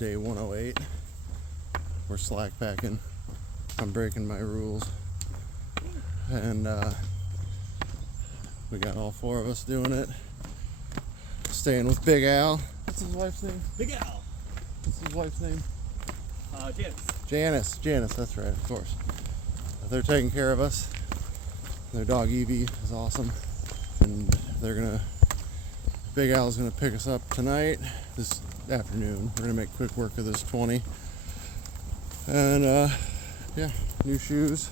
day 108. We're slack packing. I'm breaking my rules. And we got all four of us doing it. Staying with Big Al. What's his wife's name? Big Al. What's his wife's name? Janice, that's right, of course. They're taking care of us. Their dog Evie is awesome. And Big Al's gonna pick us up tonight, this afternoon. We're gonna make quick work of this 20. And yeah, new shoes.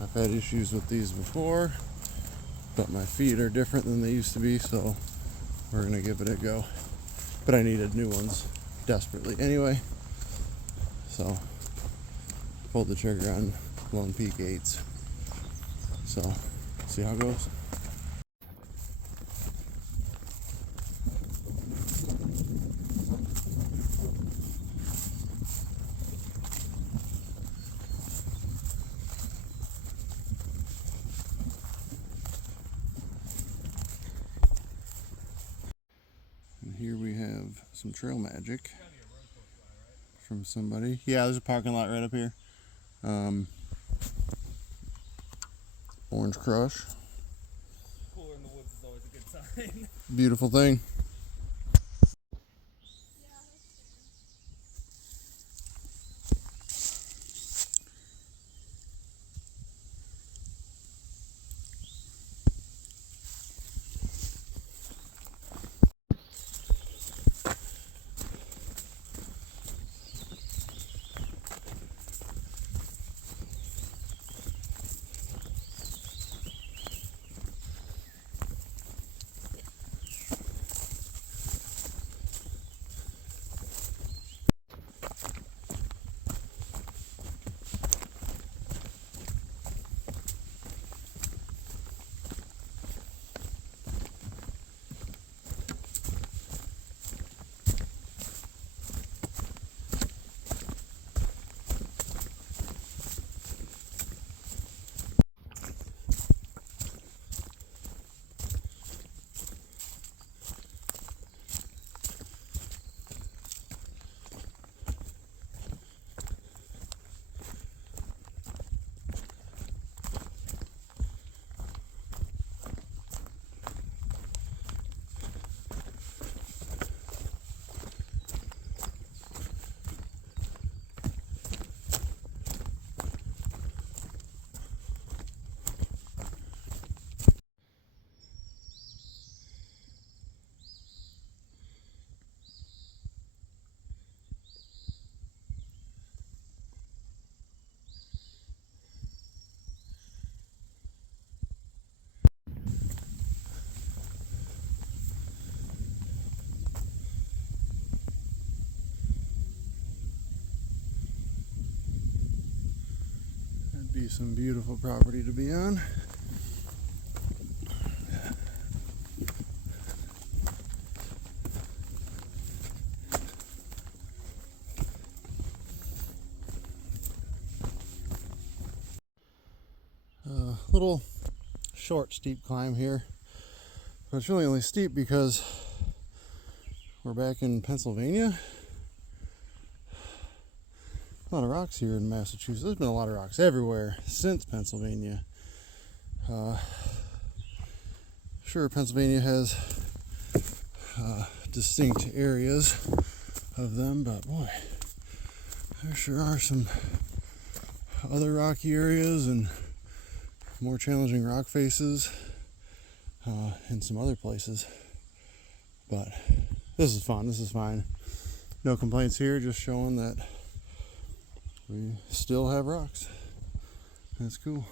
I've had issues with these before, but my feet are different than they used to be, so we're gonna give it a go. But I needed new ones desperately anyway, so pulled the trigger on Lone Peak 8s. So see how it goes. And here we have some trail magic from somebody. Yeah, there's a parking lot right up here. Orange Crush. Cooler in the woods is always a good sign. Beautiful thing. That'd be some beautiful property to be on. Little short steep climb here, but it's really only steep because we're back in Pennsylvania. A lot of rocks here in Massachusetts. There's been a lot of rocks everywhere since Pennsylvania. Sure, Pennsylvania has distinct areas of them, but boy, there sure are some other rocky areas and more challenging rock faces in some other places. But this is fun. This is fine. No complaints here, just showing that we still have rocks. That's cool.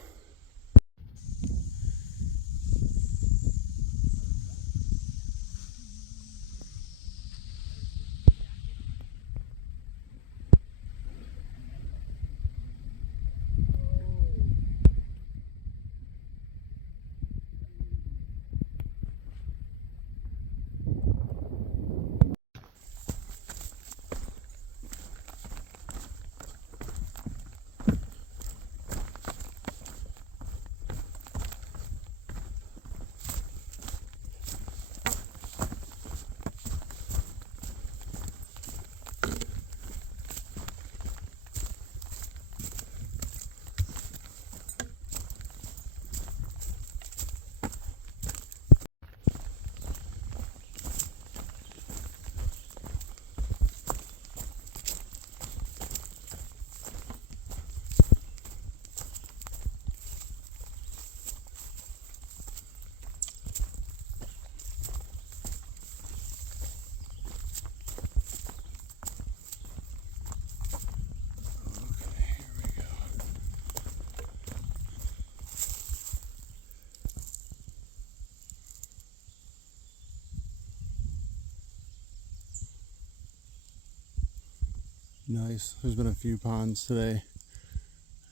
nice. There's been a few ponds today,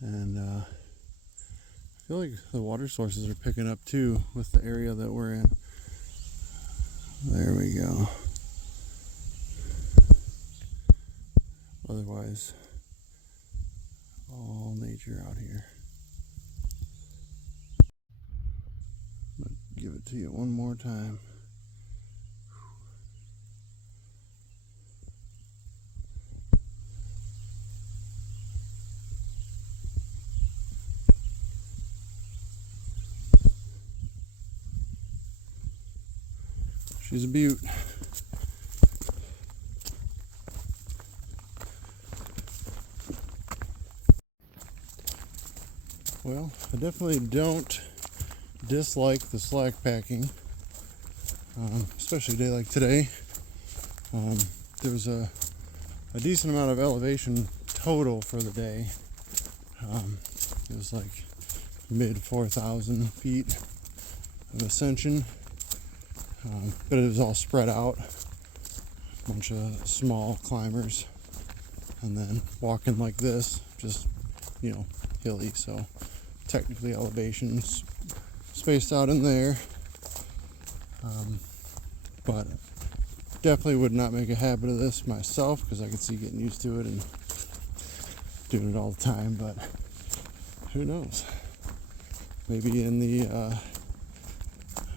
and I feel like the water sources are picking up too with the area that we're in. There we go. Otherwise, all nature out here. I'm gonna give it to you one more time. She's a beaut. Well, I definitely don't dislike the slack packing, especially a day like today. There was a decent amount of elevation total for the day. It was like mid 4,000 feet of ascension, but it was all spread out, a bunch of small climbers, and then walking like this, just, hilly, so technically elevations spaced out in there, but definitely would not make a habit of this myself because I could see getting used to it and doing it all the time. But who knows, maybe in the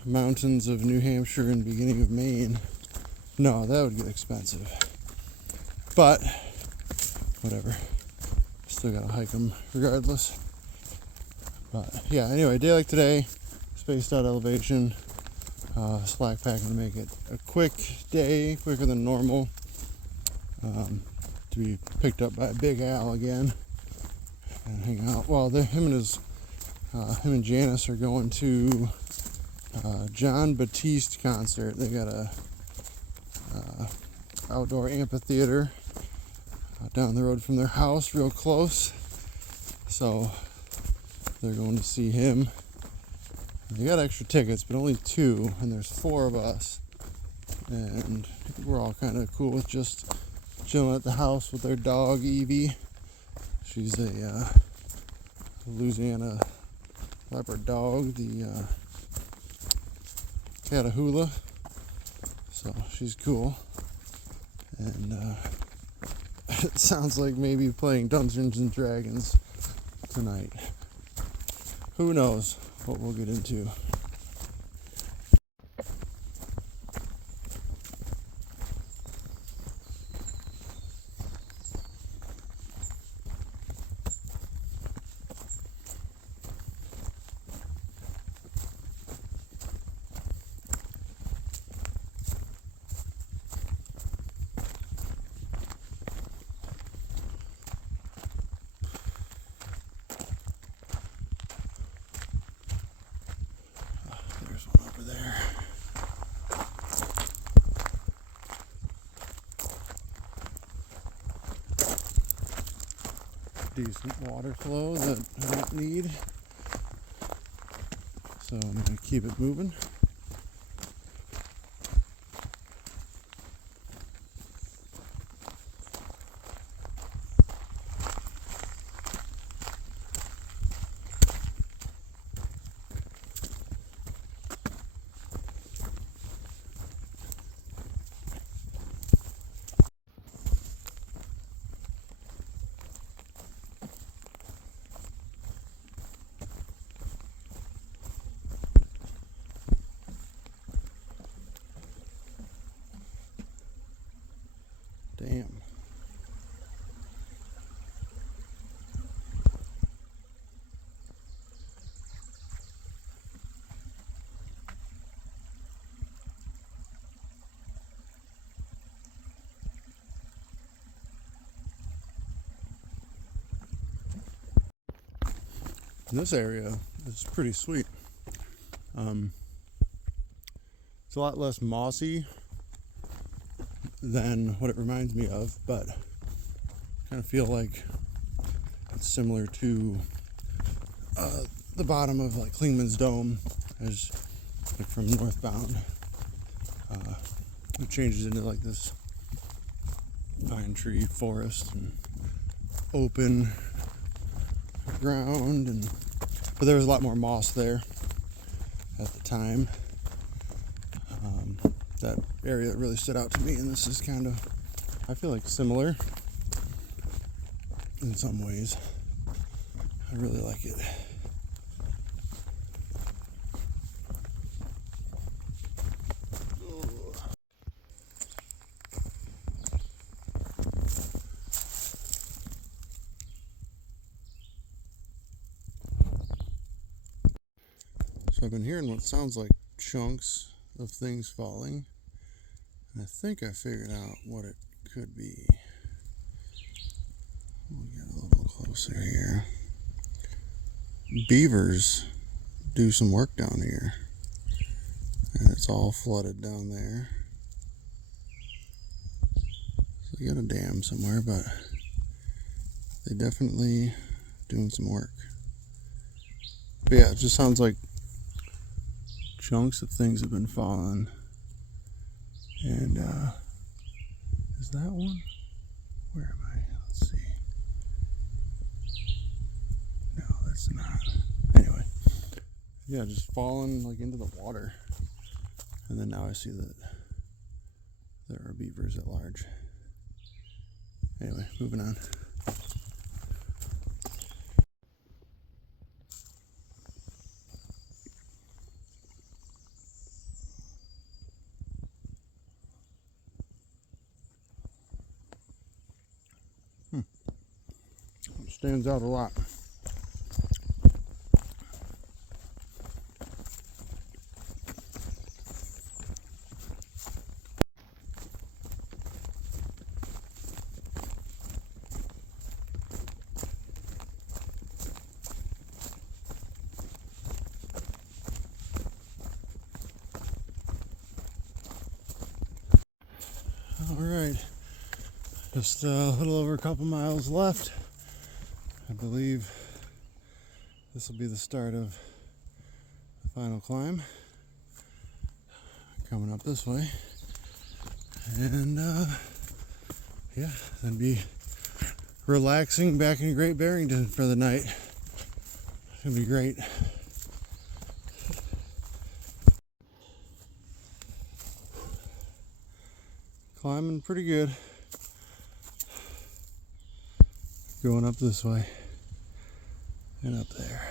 mountains of New Hampshire and beginning of Maine, no, that would get expensive, but whatever, still gotta hike them regardless. But yeah, anyway, day like today, spaced out elevation, slack packing to make it a quick day, quicker than normal, to be picked up by a Big Al again and hang out. Well, him and Janice are going to John Batiste concert. They got a outdoor amphitheater down the road from their house, real close, so they're going to see him. They got extra tickets, but only 2, and there's 4 of us. And we're all kind of cool with just chilling at the house with their dog, Evie. She's a Louisiana leopard dog, the Catahoula. So she's cool. And it sounds like maybe playing Dungeons and Dragons tonight. Who knows what we'll get into. There's one over there. Decent water flow that I don't need, so I'm going to keep it moving. Damn. This area is pretty sweet. It's a lot less mossy than what it reminds me of, but I kind of feel like it's similar to the bottom of like Klingman's Dome, as like from northbound. It changes into like this pine tree forest and open ground, but there was a lot more moss there at the time. That area that really stood out to me, and this is kind of, I feel like, similar in some ways. I really like it. So I've been hearing what sounds like chunks of things falling, and I think I figured out what it could be. We'll get a little closer here. Beavers do some work down here, and it's all flooded down there. So you got a dam somewhere, but they definitely doing some work. But yeah, it just sounds like chunks of things have been falling. And is that one? Where am I? Let's see. No, that's not. Anyway, yeah, just falling like into the water. And then now I see that there are beavers at large. Anyway, moving on. Stands out a lot. All right, just a little over a couple miles left. I believe this will be the start of the final climb. Coming up this way. And yeah, then be relaxing back in Great Barrington for the night. It's gonna be great. Climbing pretty good. Going up this way and up there.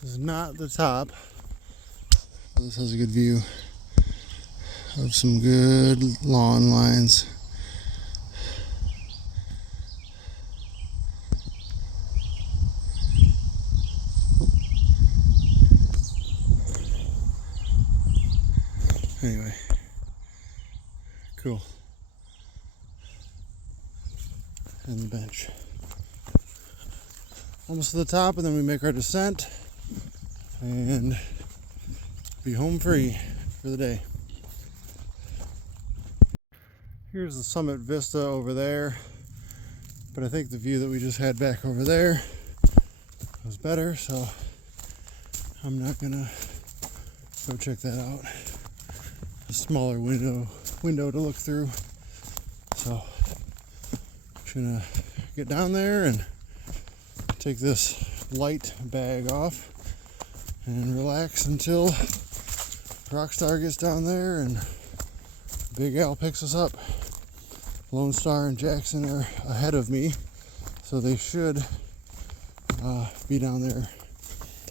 This is not the top. This has a good view of some good lawn lines. Anyway, cool. And the bench. Almost to the top, and then we make our descent and be home free for the day. Here's the summit vista over there, but I think the view that we just had back over there was better, so I'm not gonna go check that out. A smaller window to look through, so I'm just gonna get down there and take this light bag off and relax until Rockstar gets down there and Big Al picks us up. Lone Star and Jackson are ahead of me, so they should be down there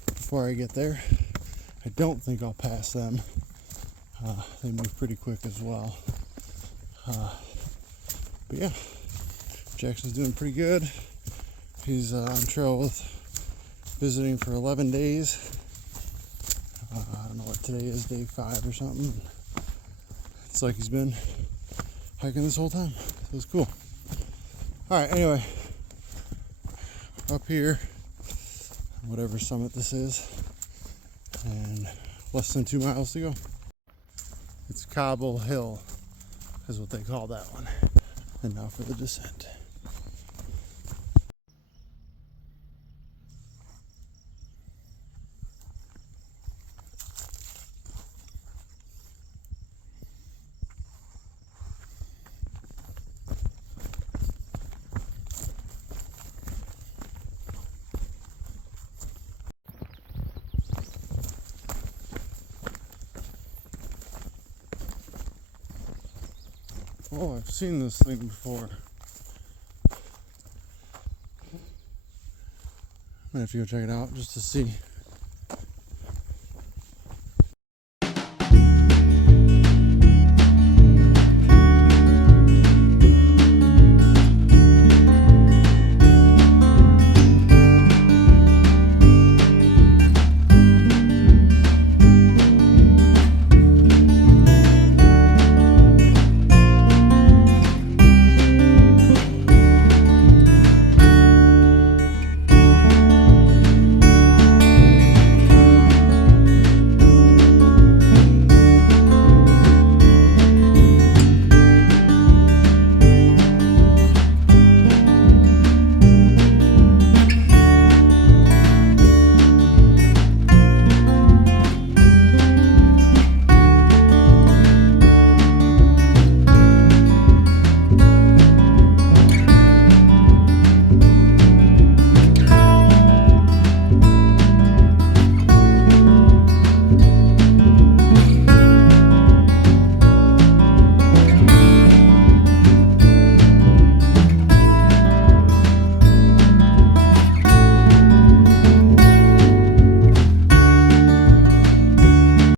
before I get there. I don't think I'll pass them. They move pretty quick as well. But yeah, Jackson's doing pretty good. He's on trail with visiting for 11 days. I don't know what today is, day 5 or something. It's like he's been hiking this whole time. So it's cool. Alright, anyway. up here, whatever summit this is, and less than 2 miles to go. It's Cobble Hill is what they call that one. And now for the descent. Oh, I've seen this thing before. I'm gonna have to go check it out just to see.